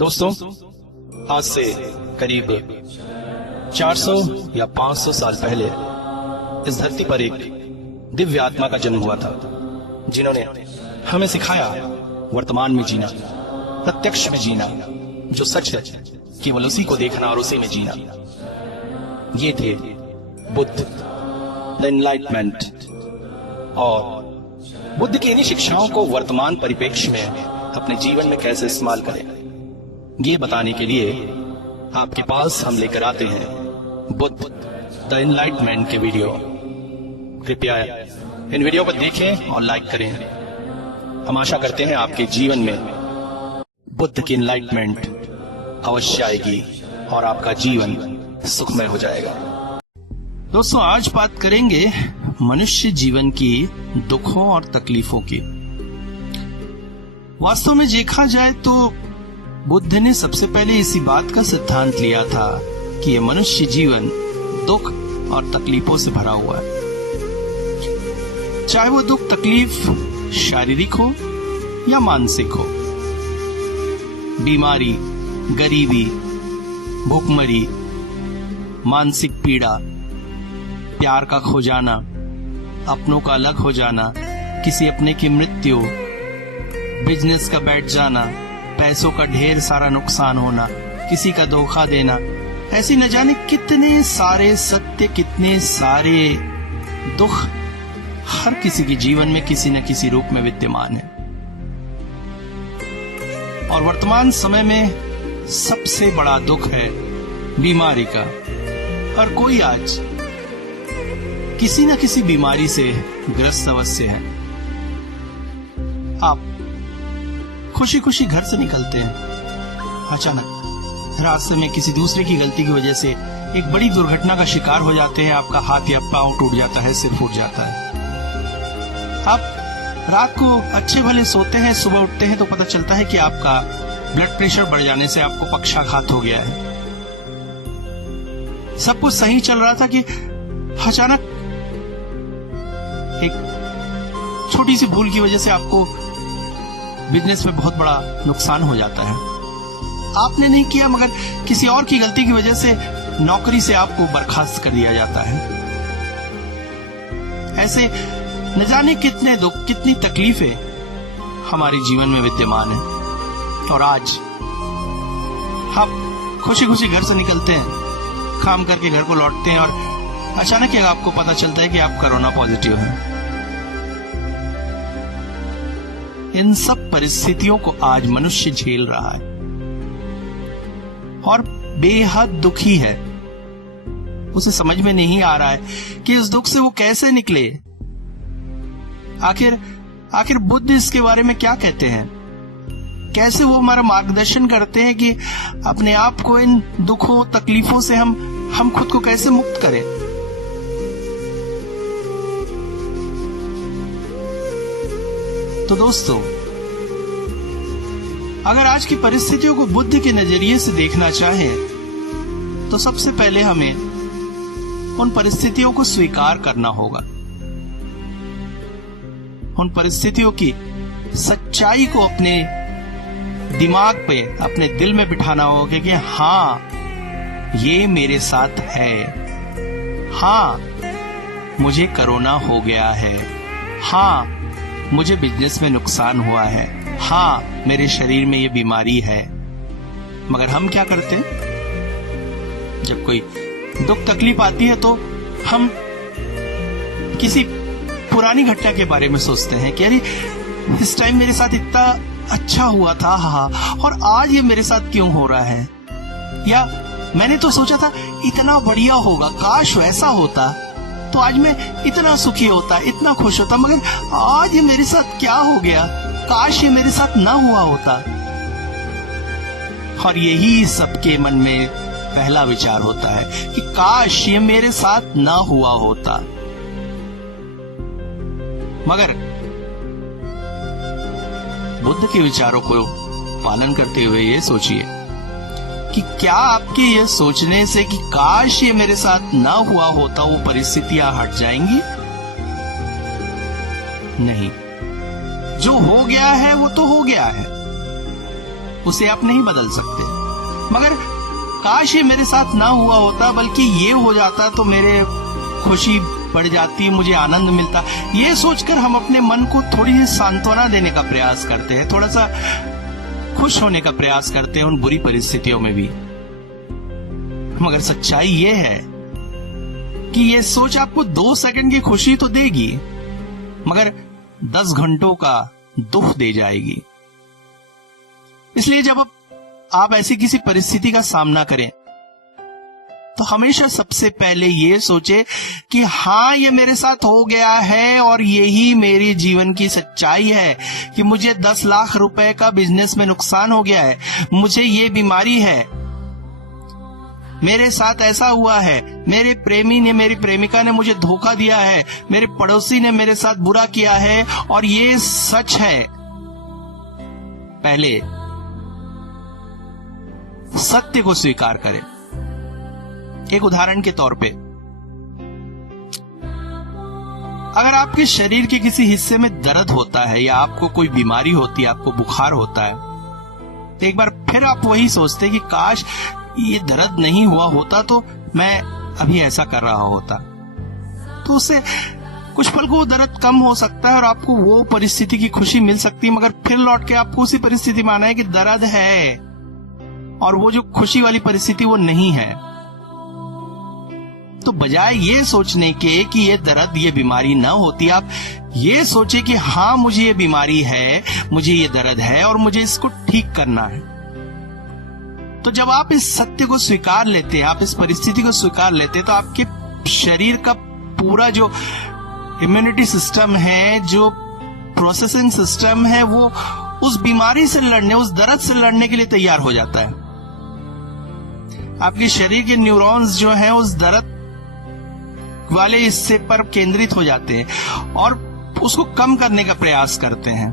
दोस्तों, आज से करीब 400 या 500 साल पहले इस धरती पर एक दिव्य आत्मा का जन्म हुआ था, जिन्होंने हमें सिखाया वर्तमान में जीना, प्रत्यक्ष में जीना, जो सच है केवल उसी को देखना और उसी में जीना। ये थे बुद्ध, द एनलाइटमेंट। और बुद्ध की इन्हीं शिक्षाओं को वर्तमान परिप्रेक्ष्य में अपने जीवन में कैसे इस्तेमाल करें, ये बताने के लिए आपके पास हम लेकर आते हैं बुद्ध द एनलाइटमेंट के वीडियो। कृपया इन वीडियो को देखें और लाइक करें। हम आशा करते हैं आपके जीवन में बुद्ध की एनलाइटमेंट अवश्य आएगी और आपका जीवन सुखमय हो जाएगा। दोस्तों, आज बात करेंगे मनुष्य जीवन की दुखों और तकलीफों की। वास्तव में देखा जाए तो बुद्ध ने सबसे पहले इसी बात का सिद्धांत लिया था कि यह मनुष्य जीवन दुख और तकलीफों से भरा हुआ है। चाहे वो दुख तकलीफ शारीरिक हो या मानसिक हो, बीमारी, गरीबी, भूखमरी, मानसिक पीड़ा, प्यार का खो जाना, अपनों का अलग हो जाना, किसी अपने की मृत्यु, बिजनेस का बैठ जाना, पैसों का ढेर सारा नुकसान होना, किसी का धोखा देना, ऐसी न जाने कितने सारे सत्य, कितने सारे दुख हर किसी के जीवन में किसी न किसी रूप में विद्यमान है। और वर्तमान समय में सबसे बड़ा दुख है बीमारी का। हर कोई आज किसी न किसी बीमारी से ग्रस्त अवश्य है। आप खुशी खुशी घर से निकलते हैं, अचानक रास्ते में किसी दूसरे की गलती की वजह से एक बड़ी दुर्घटना का शिकार हो जाते हैं। आपका हाथ या पांव टूट जाता है, सिर फूट जाता है। आप रात को अच्छे भले सोते हैं, सुबह उठते हैं तो पता चलता है कि आपका ब्लड प्रेशर बढ़ जाने से आपको पक्षाघात हो गया है। सब कुछ सही चल रहा था कि अचानक एक छोटी सी भूल की वजह से आपको बिजनेस में बहुत बड़ा नुकसान हो जाता है। आपने नहीं किया, मगर किसी और की गलती की वजह से नौकरी से आपको बर्खास्त कर दिया जाता है। ऐसे न जाने कितने दुख, कितनी तकलीफें हमारे जीवन में विद्यमान है। और आज हम खुशी खुशी घर से निकलते हैं, काम करके घर को लौटते हैं और अचानक ही आपको पता चलता है कि आप कोरोना पॉजिटिव हैं। इन सब परिस्थितियों को आज मनुष्य झेल रहा है और बेहद दुखी है। उसे समझ में नहीं आ रहा है कि इस दुख से वो कैसे निकले। आखिर बुद्ध इसके बारे में क्या कहते हैं? कैसे वो हमारा मार्गदर्शन करते हैं कि अपने आप को इन दुखों तकलीफों से हम खुद को कैसे मुक्त करें? तो दोस्तों, अगर आज की परिस्थितियों को बुद्ध के नजरिए से देखना चाहें तो सबसे पहले हमें उन परिस्थितियों को स्वीकार करना होगा। उन परिस्थितियों की सच्चाई को अपने दिमाग पे, अपने दिल में बिठाना होगा कि हाँ, ये मेरे साथ है। हाँ, मुझे कोरोना हो गया है। हाँ, मुझे बिजनेस में नुकसान हुआ है। हाँ, मेरे शरीर में ये बीमारी है। मगर हम क्या करते हैं? जब कोई दुख तकलीफ आती है तो हम किसी पुरानी घटना के बारे में सोचते हैं कि अरे, इस टाइम मेरे साथ इतना अच्छा हुआ था, हाँ, और आज ये मेरे साथ क्यों हो रहा है? या मैंने तो सोचा था इतना बढ़िया होगा, काश वैसा होता तो आज मैं इतना सुखी होता, इतना खुश होता, मगर आज ये मेरे साथ क्या हो गया? काश ये मेरे साथ ना हुआ होता। और यही सबके मन में पहला विचार होता है कि काश ये मेरे साथ ना हुआ होता। मगर बुद्ध के विचारों को पालन करते हुए ये सोचिए कि क्या आपके ये सोचने से कि काश ये मेरे साथ ना हुआ होता वो परिस्थितियां हट जाएंगी? नहीं, जो हो गया है वो तो हो गया है। उसे आप नहीं बदल सकते। मगर काश ये मेरे साथ ना हुआ होता, बल्कि ये हो जाता तो मेरे खुशी बढ़ जाती, मुझे आनंद मिलता। ये सोचकर हम अपने मन को थोड़ी सी सांत्वना देने का प्रयास करते हैं, थोड़ा सा खुश होने का प्रयास करते हैं उन बुरी परिस्थितियों में भी। मगर सच्चाई ये है कि ये सोच आपको 2 सेकंड की खुशी तो देगी, मगर 10 घंटों का दुख दे जाएगी। इसलिए जब आप ऐसी किसी परिस्थिति का सामना करें तो हमेशा सबसे पहले ये सोचे कि हाँ, ये मेरे साथ हो गया है और यही मेरे जीवन की सच्चाई है कि मुझे 10 लाख रुपए का बिजनेस में नुकसान हो गया है, मुझे ये बीमारी है, मेरे साथ ऐसा हुआ है, मेरे प्रेमी ने, मेरी प्रेमिका ने मुझे धोखा दिया है, मेरे पड़ोसी ने मेरे साथ बुरा किया है और ये सच है। पहले सत्य को स्वीकार करें। एक उदाहरण के तौर पे, अगर आपके शरीर के किसी हिस्से में दर्द होता है या आपको कोई बीमारी होती है, आपको बुखार होता है, तो एक बार फिर आप वही सोचते कि काश ये दर्द नहीं हुआ होता तो मैं अभी ऐसा कर रहा होता। तो उससे कुछ पल को वो दर्द कम हो सकता है और आपको वो परिस्थिति की खुशी मिल सकती है, मगर फिर लौट के आपको उसी परिस्थिति में आना है कि दर्द है और वो जो खुशी वाली परिस्थिति वो नहीं है। तो बजाय ये सोचने के कि ये दर्द, ये बीमारी ना होती, आप ये सोचे कि हाँ, मुझे ये बीमारी है, मुझे ये दर्द है और मुझे इसको ठीक करना है। तो जब आप इस सत्य को स्वीकार लेते हैं, आप इस परिस्थिति को स्वीकार लेते हैं, तो आपके शरीर का पूरा जो इम्यूनिटी सिस्टम है, जो प्रोसेसिंग सिस्टम है, वो उस बीमारी से लड़ने, उस दर्द से लड़ने के लिए तैयार हो जाता है। आपके शरीर के न्यूरॉन्स जो हैं उस दर्द वाले हिस्से पर केंद्रित हो जाते हैं और उसको कम करने का प्रयास करते हैं।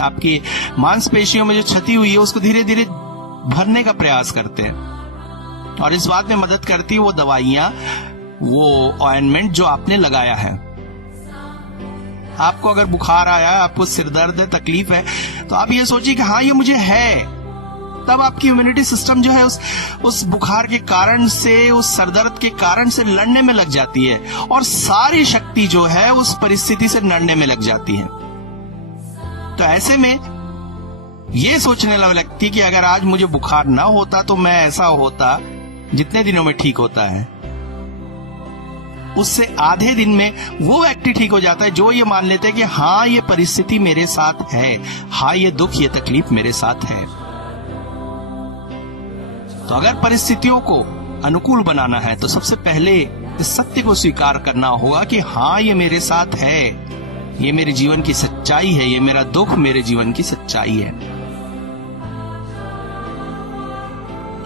आपकी मांसपेशियों में जो क्षति हुई है उसको धीरे धीरे भरने का प्रयास करते हैं और इस बात में मदद करती है वो दवाइयां, वो ऑइंटमेंट जो आपने लगाया है। आपको अगर बुखार आया, आपको सिर दर्द है, तकलीफ है, तो आप ये सोचिए कि हाँ, ये मुझे है। तब आपकी इम्यूनिटी सिस्टम जो है उस बुखार के कारण से, उस सरदर्द के कारण से लड़ने में लग जाती है और सारी शक्ति जो है उस परिस्थिति से लड़ने में लग जाती है। तो ऐसे में ये सोचने लगती कि अगर आज मुझे बुखार ना होता तो मैं ऐसा होता, जितने दिनों में ठीक होता है उससे आधे दिन में वो व्यक्ति ठीक हो जाता है जो ये मान लेते हैं कि हाँ, ये परिस्थिति मेरे साथ है, हाँ, ये दुख, ये तकलीफ मेरे साथ है। तो अगर परिस्थितियों को अनुकूल बनाना है तो सबसे पहले इस सत्य को स्वीकार करना होगा कि हाँ, ये मेरे साथ है, ये मेरे जीवन की सच्चाई है, ये मेरा दुख मेरे जीवन की सच्चाई है।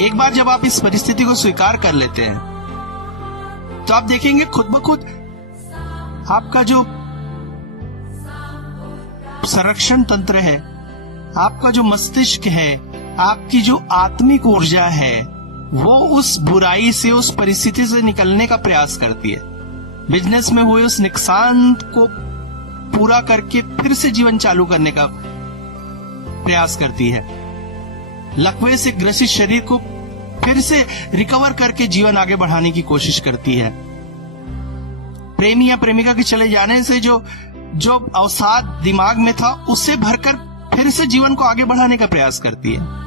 एक बार जब आप इस परिस्थिति को स्वीकार कर लेते हैं तो आप देखेंगे खुद ब खुद आपका जो संरक्षण तंत्र है, आपका जो मस्तिष्क है, आपकी जो आत्मिक ऊर्जा है, वो उस बुराई से, उस परिस्थिति से निकलने का प्रयास करती है। बिजनेस में हुए उस नुकसान को पूरा करके फिर से जीवन चालू करने का प्रयास करती है। लकवे से ग्रसित शरीर को फिर से रिकवर करके जीवन आगे बढ़ाने की कोशिश करती है। प्रेमी या प्रेमिका के चले जाने से जो अवसाद दिमाग में था उससे भरकर फिर से जीवन को आगे बढ़ाने का प्रयास करती है।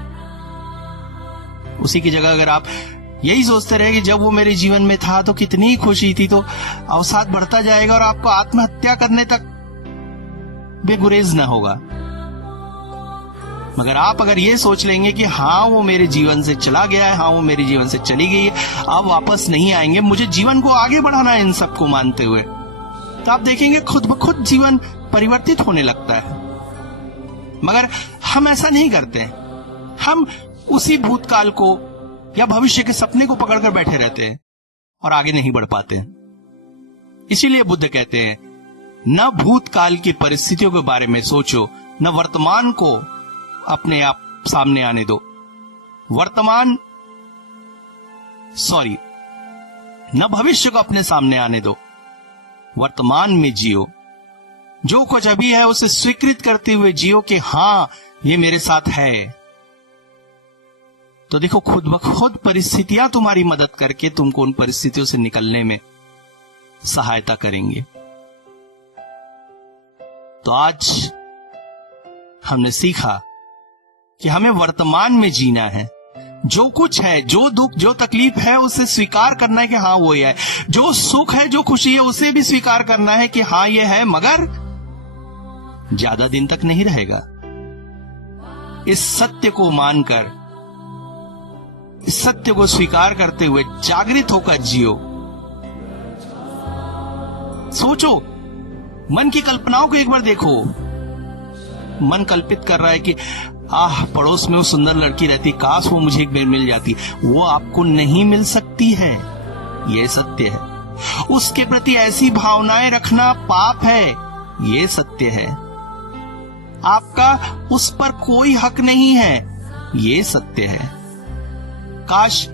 उसी की जगह अगर आप यही सोचते रहे कि जब वो मेरे जीवन में था तो कितनी खुशी थी, तो अवसाद बढ़ता जाएगा और आपको आत्महत्या करने तक बेगुरेज न होगा। मगर आप अगर ये सोच लेंगे कि हाँ, वो मेरे जीवन से चला गया है, हाँ, वो मेरे जीवन से चली गई है, अब वापस नहीं आएंगे, मुझे जीवन को आगे बढ़ाना है इन सबको मानते हुए, तो आप देखेंगे खुद ब खुद जीवन परिवर्तित होने लगता है। मगर हम ऐसा नहीं करते। हम उसी भूतकाल को या भविष्य के सपने को पकड़कर बैठे रहते हैं और आगे नहीं बढ़ पाते। इसीलिए बुद्ध कहते हैं, न भूतकाल की परिस्थितियों के बारे में सोचो, न वर्तमान को अपने आप सामने आने दो। न भविष्य को अपने सामने आने दो, वर्तमान में जियो। जो कुछ अभी है उसे स्वीकृत करते हुए जियो कि हाँ, ये मेरे साथ है, तो देखो खुद ब खुद परिस्थितियां तुम्हारी मदद करके तुमको उन परिस्थितियों से निकलने में सहायता करेंगे। तो आज हमने सीखा कि हमें वर्तमान में जीना है। जो कुछ है, जो दुख, जो तकलीफ है, उसे स्वीकार करना है कि हाँ वो ये है। जो सुख है, जो खुशी है, उसे भी स्वीकार करना है कि हाँ ये है, मगर ज्यादा दिन तक नहीं रहेगा। इस सत्य को मानकर, इस सत्य को स्वीकार करते हुए जागृत होकर जियो। सोचो, मन की कल्पनाओं को एक बार देखो। मन कल्पित कर रहा है कि पड़ोस में वो सुंदर लड़की रहती, काश वो मुझे एक बार मिल जाती। वो आपको नहीं मिल सकती है, ये सत्य है। उसके प्रति ऐसी भावनाएं रखना पाप है, ये सत्य है। आपका उस पर कोई हक नहीं है, ये सत्य है। काश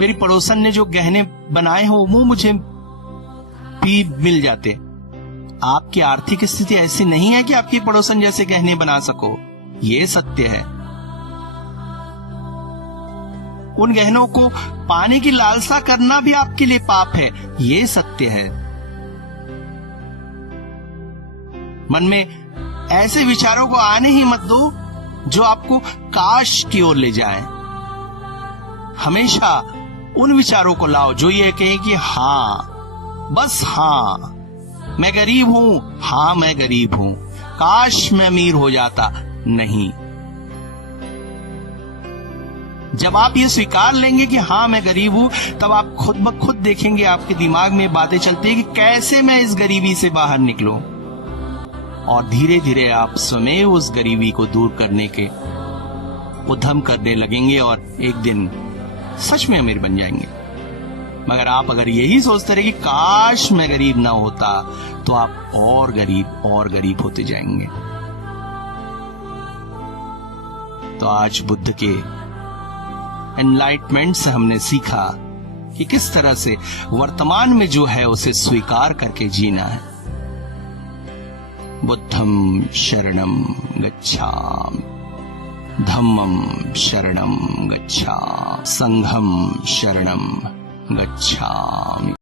मेरी पड़ोसन ने जो गहने बनाए हो वो मुझे भी मिल जाते। आपकी आर्थिक स्थिति ऐसी नहीं है कि आपकी पड़ोसन जैसे गहने बना सको, ये सत्य है। उन गहनों को पाने की लालसा करना भी आपके लिए पाप है, ये सत्य है। मन में ऐसे विचारों को आने ही मत दो जो आपको काश की ओर ले जाए। हमेशा उन विचारों को लाओ जो ये कहें कि हाँ, बस हाँ, मैं गरीब हूं, हाँ मैं गरीब हूं, काश मैं अमीर हो जाता। नहीं, जब आप ये स्वीकार लेंगे कि हाँ मैं गरीब हूं, तब आप खुद ब खुद देखेंगे आपके दिमाग में बातें चलती है कि कैसे मैं इस गरीबी से बाहर निकलूं। और धीरे धीरे आप स्वयं उस गरीबी को दूर करने के उद्यम करने लगेंगे और एक दिन सच में अमीर बन जाएंगे। मगर आप अगर यही सोचते रहे कि काश मैं गरीब ना होता, तो आप और गरीब होते जाएंगे। तो आज बुद्ध के एनलाइटमेंट से हमने सीखा कि किस तरह से वर्तमान में जो है उसे स्वीकार करके जीना है। बुद्धं शरणं गच्छामि, धम्मं शरणं गच्छामि, संघं शरणं गच्छामि।